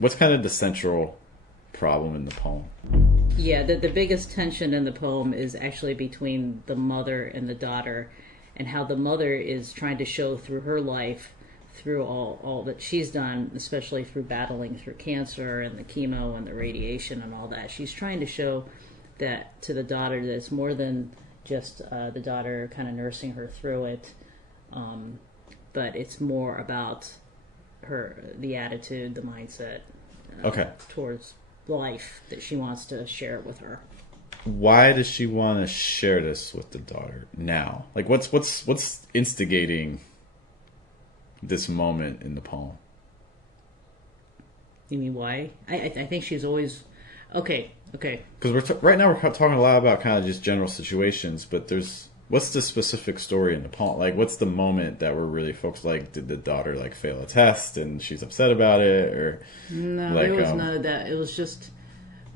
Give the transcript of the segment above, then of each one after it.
What's kind of the central problem in the poem? Yeah, the biggest tension in the poem is actually between the mother and the daughter, and how the mother is trying to show through her life, through all that she's done, especially through battling through cancer and the chemo and the radiation and all that. She's trying to show that to the daughter that it's more than just the daughter kind of nursing her through it, but it's more about the attitude, the mindset Okay. towards life that she wants to share it with her. Why does she want to share this with the daughter now? Like, what's instigating this moment in the poem? You mean why? I think she's always okay. Because right now we're talking a lot about kind of just general situations, but what's the specific story in the poem? Like, what's the moment that we're really focused? Like, did the daughter like fail a test and she's upset about it, or No, like, there was none of that. It was just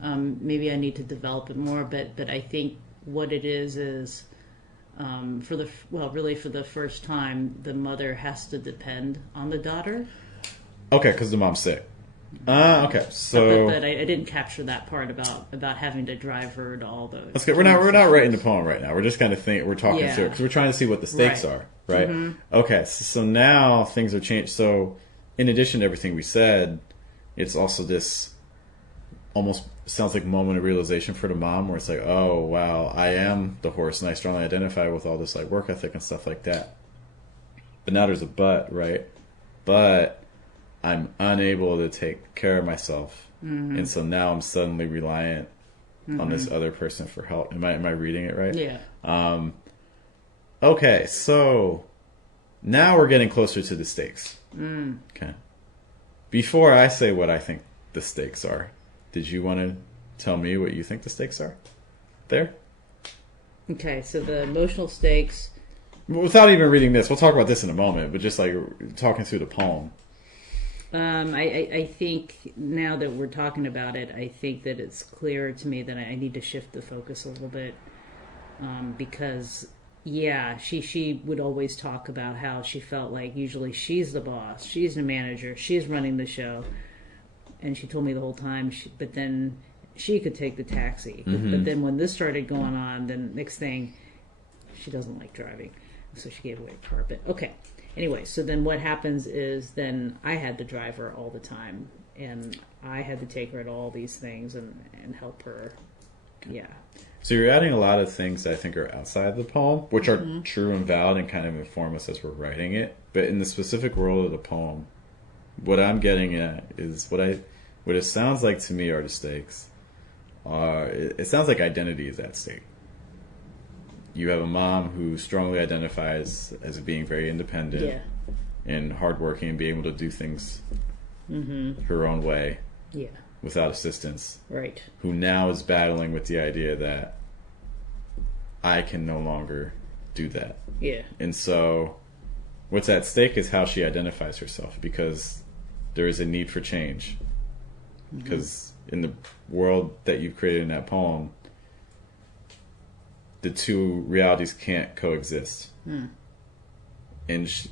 maybe I need to develop it more, but I think what it is for the first time, the mother has to depend on the daughter. okay, because the mom's sick. Okay, so But I didn't capture that part about having to drive her to all those. that's good. We're not writing the poem right now. We're just kind of we're talking Yeah. through it because we're trying to see what the stakes Right. are, right? Mm-hmm. Okay, so now things have changed. So in addition to everything we said, it's also this almost sounds like moment of realization for the mom, where it's like, oh wow, I am the horse, and I strongly identify with all this like work ethic and stuff like that. But now there's a but, right? But I'm unable to take care of myself, and so now I'm suddenly reliant on this other person for help. Am I reading it right? Yeah. Okay, so now we're getting closer to the stakes. Okay. Before I say what I think the stakes are, did you want to tell me what you think the stakes are? There? Okay, so the emotional stakes. Without even reading this, we'll talk about this in a moment, but just like talking through the poem. I think now that we're talking about it, I think that it's clear to me that I need to shift the focus a little bit, because yeah, she would always talk about how she felt like usually she's the boss, she's the manager, she's running the show, and she told me the whole time. But then she could take the taxi, but then when this started going on, then next thing, she doesn't like driving, so she gave away a car. But okay. Anyway, so then what happens is then I had to drive her all the time, and I had to take her to all these things and help her. Yeah. So you're adding a lot of things that I think are outside the poem, which are true and valid and kind of inform us as we're writing it. But in the specific role of the poem, what I'm getting at is what it sounds like to me are the stakes. It sounds like identity is at stake. You have a mom who strongly identifies as being very independent Yeah. and hardworking and being able to do things her own way Yeah. without assistance, Right. who now is battling with the idea that I can no longer do that. Yeah. And so what's at stake is how she identifies herself, because there is a need for change. Because in the world that you've created in that poem, the two realities can't coexist. And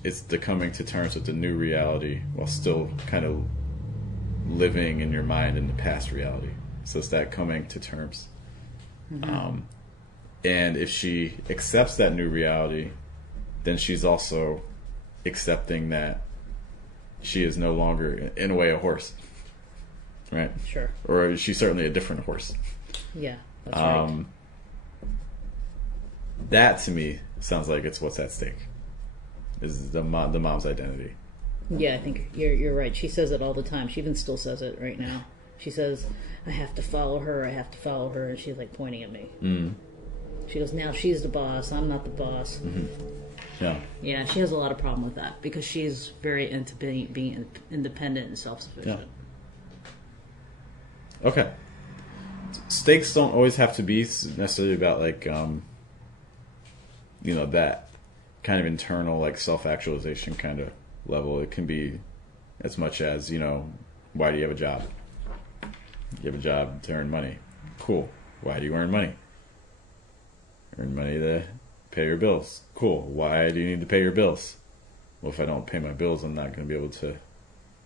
it's the coming to terms with the new reality while still kind of living in your mind in the past reality. So it's that coming to terms. And if she accepts that new reality, then she's also accepting that she is no longer, in a way, a horse. Right? Sure. Or she's certainly a different horse. Yeah. That's right. That to me sounds like it's what's at stake. Is the mom's identity. Yeah, I think you're right. She says it all the time. She even still says it right now. She says, "I have to follow her. I have to follow her," and she's like pointing at me. She goes, "Now she's the boss. I'm not the boss." Yeah. Yeah, she has a lot of problem with that because she's very into being independent and self-sufficient. Yeah. Okay. Stakes don't always have to be necessarily about like that kind of internal like self-actualization kind of level. It can be as much as, why do you have a job? You have a job to earn money. Cool. Why do you earn money? Earn money to pay your bills. Cool. Why do you need to pay your bills? Well, if I don't pay my bills, I'm not going to be able to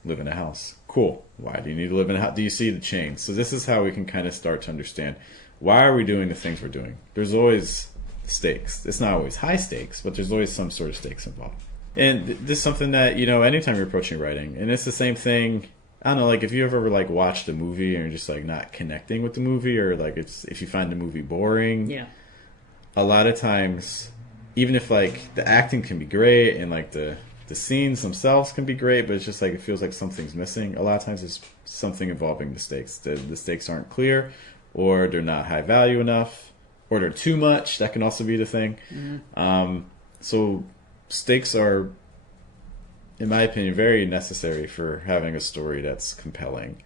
live in a house. Cool. Why do you need to live in a house? Do you see the change? So this is how we can kind of start to understand, why are we doing the things we're doing? There's always stakes. It's not always high stakes, but there's always some sort of stakes involved. And this is something that, anytime you're approaching writing, and it's the same thing, I don't know, like if you ever like watched a movie and you're just like not connecting with the movie, or like if you find the movie boring, Yeah. a lot of times, even if like the acting can be great and like the scenes themselves can be great, but it's just like it feels like something's missing. A lot of times it's something involving the stakes. The stakes aren't clear, or they're not high value enough, or they're too much. That can also be the thing. Mm-hmm. So stakes are, in my opinion, very necessary for having a story that's compelling.